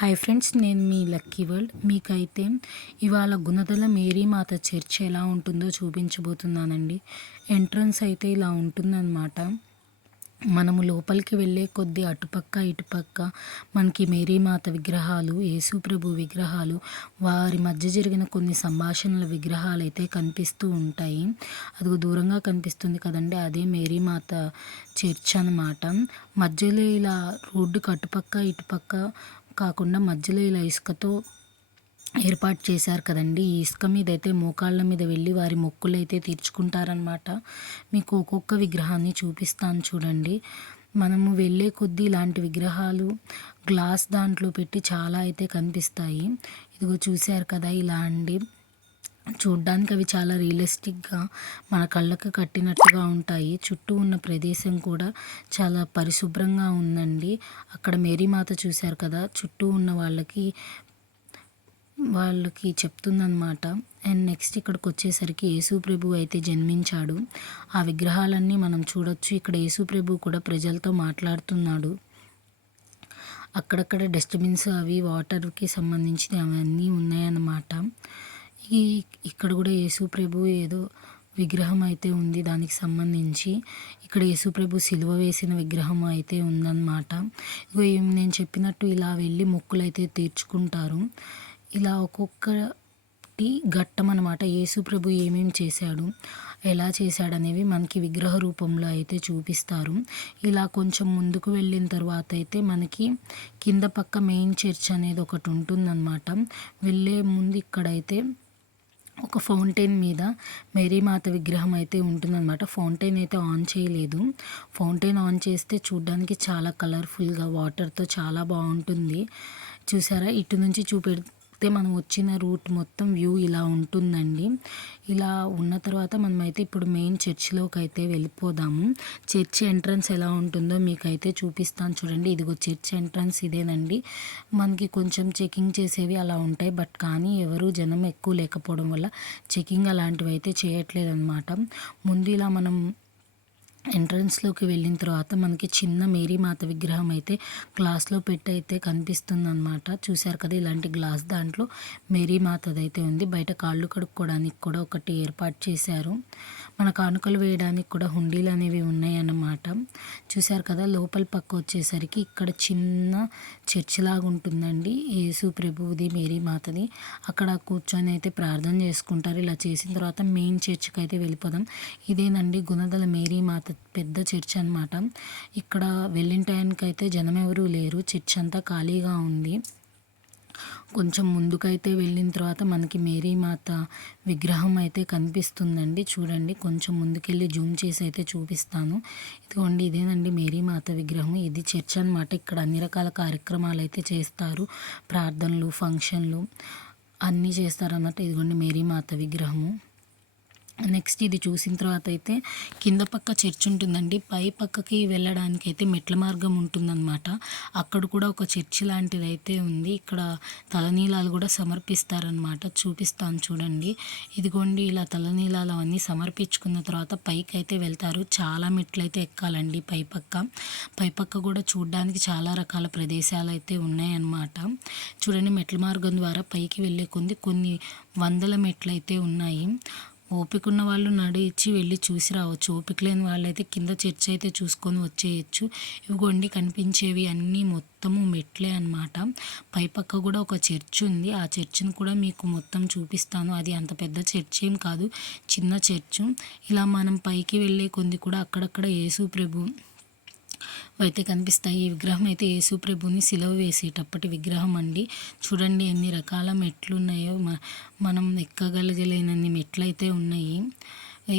Hi friends నేను మీ lucky world మీకైతే ఇవాళ గుణదల మేరీమాత చర్చ్ ఎలా ఉంటుందో చూపించబోతున్నానండి. ఎంట్రన్స్ అయితే ఇలా ఉంటుందన్నమాట. మనము లోపలికి వెళ్ళే కొద్దీ అటుపక్క ఇటుపక్క మనకి మేరీమాత విగ్రహాలు యేసుప్రభు విగ్రహాలు వారి మధ్య జరిగిన కొన్ని సంభాషణల విగ్రహాలు అయితే కనిపిస్తూ ఉంటాయి. అది దూరంగా కనిపిస్తుంది కదండి అదే మేరీమాత చర్చ్ అనమాట మధ్యలో ఇలా రోడ్డుకి అటుపక్క ఇటుపక్క కాకుండా మధ్యలో ఇలా ఇసుకతో ఏర్పాటు చేశారు కదండి. ఈ ఇసుక మీద అయితే మోకాళ్ళ మీద వెళ్ళి వారి మొక్కులు అయితే తీర్చుకుంటారనమాట మీకు ఒక్కొక్క విగ్రహాన్ని చూపిస్తాను చూడండి. మనము వెళ్ళే కొద్దీ ఇలాంటి విగ్రహాలు గ్లాస్ దాంట్లో పెట్టి చాలా అయితే కనిపిస్తాయి. ఇదిగో చూశారు కదా ఇలా అండి. చూడ్డానికి అవి చాలా రియలిస్టిక్గా మన కళ్ళకు కట్టినట్టుగా ఉంటాయి. చుట్టూ ఉన్న ప్రదేశం కూడా చాలా పరిశుభ్రంగా ఉందండి. అక్కడ మేరీమాత చూశారు కదా చుట్టూ ఉన్న వాళ్ళకి వాళ్ళకి చెప్తుందన్నమాట. అండ్ నెక్స్ట్ ఇక్కడికి వచ్చేసరికి యేసు ప్రభు అయితే జన్మించాడు. ఆ విగ్రహాలన్నీ మనం చూడొచ్చు. ఇక్కడ యేసు ప్రభు కూడా ప్రజలతో మాట్లాడుతున్నాడు. అక్కడక్కడ డస్ట్బిన్స్ అవి వాటర్కి సంబంధించినవి అవన్నీ ఉన్నాయన్నమాట. ఈ ఇక్కడ కూడా యేసుప్రభు ఏదో విగ్రహం అయితే ఉంది దానికి సంబంధించి. ఇక్కడ యేసుప్రభు సిలువ వేసిన విగ్రహం అయితే ఉందన్నమాట. ఇగో నేను చెప్పినట్టు ఇలా వెళ్ళి మొక్కులు అయితే తీర్చుకుంటారు. ఇలా ఒక్కొక్కటి ఘట్టం అనమాట యేసుప్రభు ఏమేమి చేశాడు ఎలా చేశాడనేవి మనకి విగ్రహ రూపంలో అయితే చూపిస్తారు. ఇలా కొంచెం ముందుకు వెళ్ళిన తర్వాత అయితే మనకి కింద పక్క మెయిన్ చర్చ్ అనేది ఒకటి ఉంటుందన్నమాట. వెళ్ళే ముందు ఇక్కడైతే ఒక ఫౌంటైన్ మీద మేరీమాత విగ్రహం అయితే ఉంటుందన్నమాట. ఫౌంటైన్ అయితే ఆన్ చేయలేదు. ఫౌంటైన్ ఆన్ చేస్తే చూడడానికి చాలా కలర్ఫుల్గా వాటర్తో చాలా బాగుంటుంది. చూసారా? ఇటు నుంచి చూపె అయితే మనం వచ్చిన రూట్ మొత్తం వ్యూ ఇలా ఉంటుందండి. ఇలా ఉన్న తర్వాత మనమైతే ఇప్పుడు మెయిన్ చర్చిలోకి అయితే వెళ్ళిపోదాము. చర్చ్ ఎంట్రన్స్ ఎలా ఉంటుందో మీకైతే చూపిస్తాను చూడండి. ఇదిగో చర్చ్ ఎంట్రన్స్ ఇదేనండి. మనకి కొంచెం చెకింగ్ చేసేవి అలా ఉంటాయి. బట్ కానీ ఎవరు జనం ఎక్కువ లేకపోవడం వల్ల చెకింగ్ అలాంటివి అయితే చేయట్లేదు అనమాట ముందు ఇలా మనం ఎంట్రన్స్లోకి వెళ్ళిన తర్వాత మనకి చిన్న మేరీ మాత విగ్రహం అయితే గ్లాస్లో పెట్టి అయితే కనిపిస్తుంది అనమాట చూశారు కదా ఇలాంటి గ్లాస్ దాంట్లో మేరీ మాతది అయితే ఉంది. బయట కాళ్ళు కడుక్కోవడానికి కూడా ఒకటి ఏర్పాటు చేశారు. మన కానుకలు వేయడానికి కూడా హుండీలు అనేవి ఉన్నాయన్నమాట. చూశారు కదా లోపల పక్క వచ్చేసరికి ఇక్కడ చిన్న చర్చ్ లాగా ఉంటుందండి. యేసు ప్రభువుది మేరీ మాతది. అక్కడ కూర్చొని అయితే ప్రార్థన చేసుకుంటారు. ఇలా చేసిన తర్వాత మెయిన్ చర్చ్కి అయితే వెళ్ళిపోదాం. ఇదేనండి గుణదల మేరీ మాత పెద్ద చర్చ్ అనమాట ఇక్కడ వెళ్ళిన టైంకి అయితే జనం ఎవరూ లేరు. చర్చ్ అంతా ఖాళీగా ఉంది. కొంచెం ముందుకైతే వెళ్ళిన తర్వాత మనకి మేరీ మాత విగ్రహం అయితే కనిపిస్తుందండి. చూడండి కొంచెం ముందుకెళ్ళి జూమ్ చేసి అయితే చూపిస్తాను. ఇదిగోండి ఇదేనండి మేరీ మాత విగ్రహం. ఇది చర్చ్ అనమాట ఇక్కడ అన్ని రకాల కార్యక్రమాలు అయితే చేస్తారు. ప్రార్థనలు ఫంక్షన్లు అన్నీ చేస్తారన్నమాట. ఇదిగోండి మేరీ మాత విగ్రహము. నెక్స్ట్ ఇది చూసిన తర్వాత అయితే కింద పక్క చర్చ్ ఉంటుందండి. పై పక్కకి వెళ్ళడానికి అయితే మెట్ల మార్గం ఉంటుందన్నమాట. అక్కడ కూడా ఒక చర్చ్ లాంటిది అయితే ఉంది. ఇక్కడ తలనీలాలు కూడా సమర్పిస్తారనమాట చూపిస్తాను చూడండి. ఇదిగోండి ఇలా తలనీలాలు అవన్నీ సమర్పించుకున్న తర్వాత పైకి అయితే వెళ్తారు. చాలా మెట్లు అయితే ఎక్కాలండి పై పక్క. పై పక్క కూడా చూడడానికి చాలా రకాల ప్రదేశాలు అయితే ఉన్నాయన్నమాట. చూడండి మెట్ల మార్గం ద్వారా పైకి వెళ్ళే కొన్ని కొన్ని వందల మెట్లు అయితే ఉన్నాయి. ఓపిక ఉన్న వాళ్ళు నడిచి వెళ్ళి చూసి రావచ్చు. ఓపిక లేని వాళ్ళైతే కింద చర్చ్ అయితే చూసుకొని వచ్చేయచ్చు. ఇవిగోండి కనిపించేవి అన్నీ మొత్తము మెట్లే అనమాట పైపక్క కూడా ఒక చర్చ్ ఉంది. ఆ చర్చ్ని కూడా మీకు మొత్తం చూపిస్తాను. అది అంత పెద్ద చర్చ్ ఏం కాదు. చిన్న చర్చ్. ఇలా మనం పైకి వెళ్ళే కొంది కూడా అక్కడక్కడ యేసు ప్రభు అయితే కనిపిస్తాయి. ఈ విగ్రహం అయితే యేసుప్రభుని సిలవ వేసేటప్పటి విగ్రహం అండి. చూడండి ఎన్ని రకాల మెట్లు ఉన్నాయో మనం ఎక్కగలగలేనన్ని మెట్లు అయితే ఉన్నాయి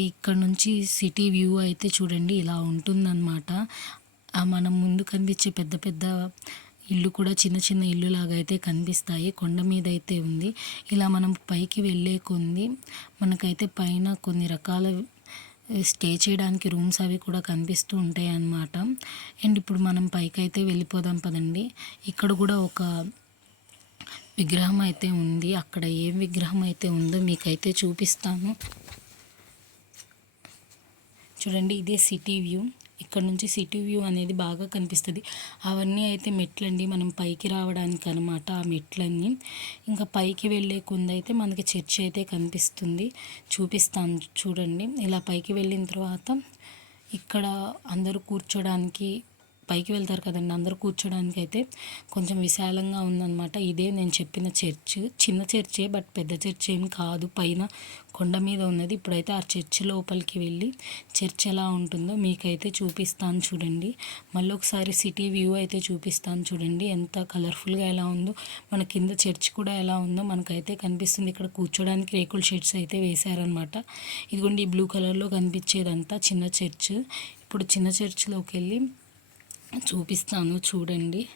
ఇక్కడ నుంచి సిటీ వ్యూ అయితే చూడండి ఇలా ఉంటుందన్నమాట. మనం ముందు కనిపించే పెద్ద పెద్ద ఇల్లు కూడా చిన్న చిన్న ఇల్లు లాగా అయితే కనిపిస్తాయి. కొండ మీద అయితే ఉంది. ఇలా మనం పైకి వెళ్ళే కొంది మనకైతే పైన కొన్ని రకాల స్టే చేయడానికి రూమ్స్ అవి కూడా కనిపిస్తూ ఉంటాయి అన్నమాట అండ్ ఇప్పుడు మనం పైకైతే వెళ్ళిపోదాం పదండి. ఇక్కడ కూడా ఒక విగ్రహం అయితే ఉంది. అక్కడ ఏం విగ్రహం అయితే ఉందో మీకైతే చూపిస్తాను. చూడండి ఇదే సిటీ వ్యూ. ఇక్కడ నుంచి సిటీ వ్యూ అనేది బాగా కనిపిస్తుంది. అవన్నీ అయితే మెట్లండి. మనం పైకి రావడానికి అనమాట ఆ మెట్లన్నీ. ఇంకా పైకి వెళ్ళే కొందైతే మనకి చర్చి అయితే కనిపిస్తుంది. చూపిస్తాను చూడండి. ఇలా పైకి వెళ్ళిన తర్వాత ఇక్కడ అందరూ కూర్చోడానికి పైకి వెళ్తారు కదండి అందరూ కూర్చోడానికి అయితే కొంచెం విశాలంగా ఉందన్నమాట. ఇదే నేను చెప్పిన చర్చ్. చిన్న చర్చే బట్ పెద్ద చర్చ్ ఏం కాదు. పైన కొండ మీద ఉన్నది. ఇప్పుడైతే ఆ చర్చ్ లోపలికి వెళ్ళి చర్చ్ ఎలా ఉంటుందో మీకైతే చూపిస్తాను చూడండి. మళ్ళీ ఒకసారి సిటీ వ్యూ అయితే చూపిస్తాను చూడండి. ఎంత కలర్ఫుల్గా ఎలా ఉందో మన కింద చర్చ్ కూడా ఎలా ఉందో మనకైతే కనిపిస్తుంది. ఇక్కడ కూర్చోడానికి రేకుల షెడ్స్ అయితే వేశారనమాట ఇదిగోండి ఈ బ్లూ కలర్లో కనిపించేదంతా చిన్న చర్చ్. ఇప్పుడు చిన్న చర్చ్లోకి వెళ్ళి చూపిస్తాను చూడండి.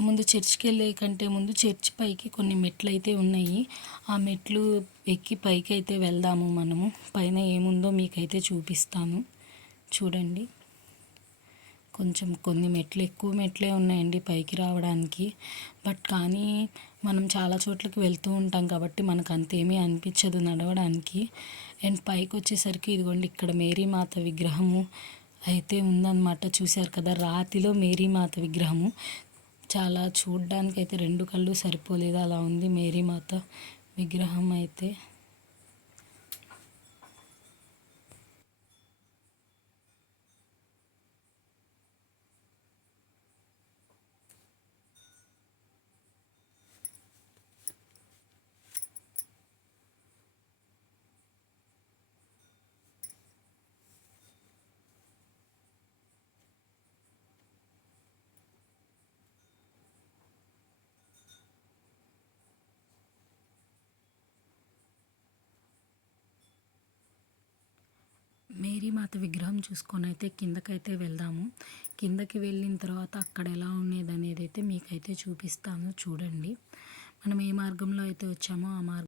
ముందు చర్చ్కి వెళ్ళే కంటే ముందు చర్చ్ పైకి కొన్ని మెట్లు అయితే ఉన్నాయి. ఆ మెట్లు ఎక్కి పైకి అయితే వెళ్దాము మనము. పైన ఏముందో మీకైతే చూపిస్తాను. చూడండి. కొంచెం కొన్ని మెట్లు ఎక్కువ మెట్లే ఉన్నాయండి పైకి రావడానికి. బట్ కానీ మనం చాలా చోట్లకి వెళ్తూ ఉంటాం కాబట్టి మనకు అంతేమీ అనిపించదు నడవడానికి. అండ్ పైకి వచ్చేసరికి ఇదిగోండి ఇక్కడ మేరీమాత విగ్రహము. అయితే ఉందన్నమాట. చూశారు కదా రాతిలో మేరీమాత విగ్రహము. చాలా చూడ్డానికి అయితే రెండు కళ్ళు సరిపోలేదు. అలా ఉంది మేరీమాత విగ్రహం అయితే. మేరీమాత విగ్రహం చూసుకొని అయితే కిందకైతే వెళ్దాము. కిందకి వెళ్ళిన తర్వాత అక్కడ ఎలా ఉండేది అనేది అయితే మీకైతే చూపిస్తాను. చూడండి. మనం ఏ మార్గంలో అయితే వచ్చామో ఆ మార్గం